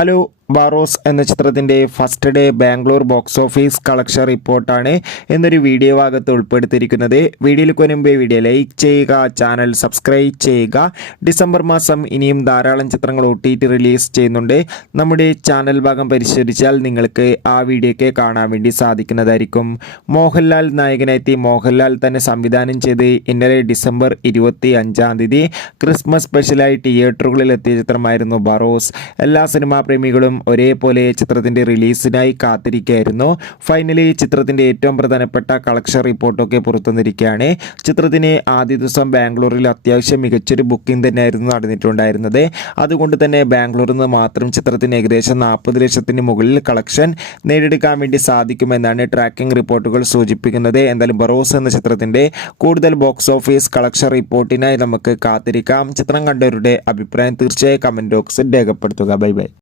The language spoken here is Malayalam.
ഹലോ ബാറോസ് എന്ന ചിത്രത്തിൻ്റെ first day Bangalore box office collection റിപ്പോർട്ടാണ് എന്നൊരു വീഡിയോ ഭാഗത്ത് ഉൾപ്പെടുത്തിയിരിക്കുന്നത്. വീഡിയോയിൽ മുൻപേ വീഡിയോ ലൈക്ക് ചെയ്യുക, ചാനൽ സബ്സ്ക്രൈബ് ചെയ്യുക. ഡിസംബർ മാസം ഇനിയും ധാരാളം ചിത്രങ്ങൾ OTT റിലീസ് ചെയ്യുന്നുണ്ട്. നമ്മുടെ ചാനൽ ഭാഗം പരിശോധിച്ചാൽ നിങ്ങൾക്ക് ആ വീഡിയോയ്ക്ക് കാണാൻ വേണ്ടി സാധിക്കുന്നതായിരിക്കും. മോഹൻലാൽ നായകനെത്തി മോഹൻലാൽ തന്നെ സംവിധാനം ചെയ്ത് ഇന്നലെ ഡിസംബർ 25 ക്രിസ്മസ് സ്പെഷ്യലായി തിയേറ്ററുകളിൽ എത്തിയ ചിത്രമായിരുന്നു ബാറോസ്. എല്ലാ സിനിമാ പ്രേമികളും ഒരേപോലെ ചിത്രത്തിന്റെ റിലീസിനായി കാത്തിരിക്കുകയായിരുന്നു. ഫൈനലി ചിത്രത്തിന്റെ ഏറ്റവും പ്രധാനപ്പെട്ട കളക്ഷൻ റിപ്പോർട്ടൊക്കെ പുറത്തുവന്നിരിക്കുകയാണ്. ചിത്രത്തിന് ആദ്യ ദിവസം ബാംഗ്ലൂരിൽ അത്യാവശ്യം മികച്ചൊരു ബുക്കിംഗ് തന്നെയായിരുന്നു നടന്നിട്ടുണ്ടായിരുന്നത്. അതുകൊണ്ട് തന്നെ ബാംഗ്ലൂരിൽ നിന്ന് മാത്രം ചിത്രത്തിന് ഏകദേശം 40 ലക്ഷത്തിന് മുകളിൽ കളക്ഷൻ നേടിയെടുക്കാൻ വേണ്ടി സാധിക്കുമെന്നാണ് ട്രാക്കിംഗ് റിപ്പോർട്ടുകൾ സൂചിപ്പിക്കുന്നത്. എന്തായാലും ബറോസ് എന്ന ചിത്രത്തിന്റെ കൂടുതൽ ബോക്സ് ഓഫീസ് കളക്ഷൻ റിപ്പോർട്ടിനായി നമുക്ക് കാത്തിരിക്കാം. ചിത്രം കണ്ടവരുടെ അഭിപ്രായം തീർച്ചയായും കമന്റ് ബോക്സിൽ രേഖപ്പെടുത്തുക. Bye bye.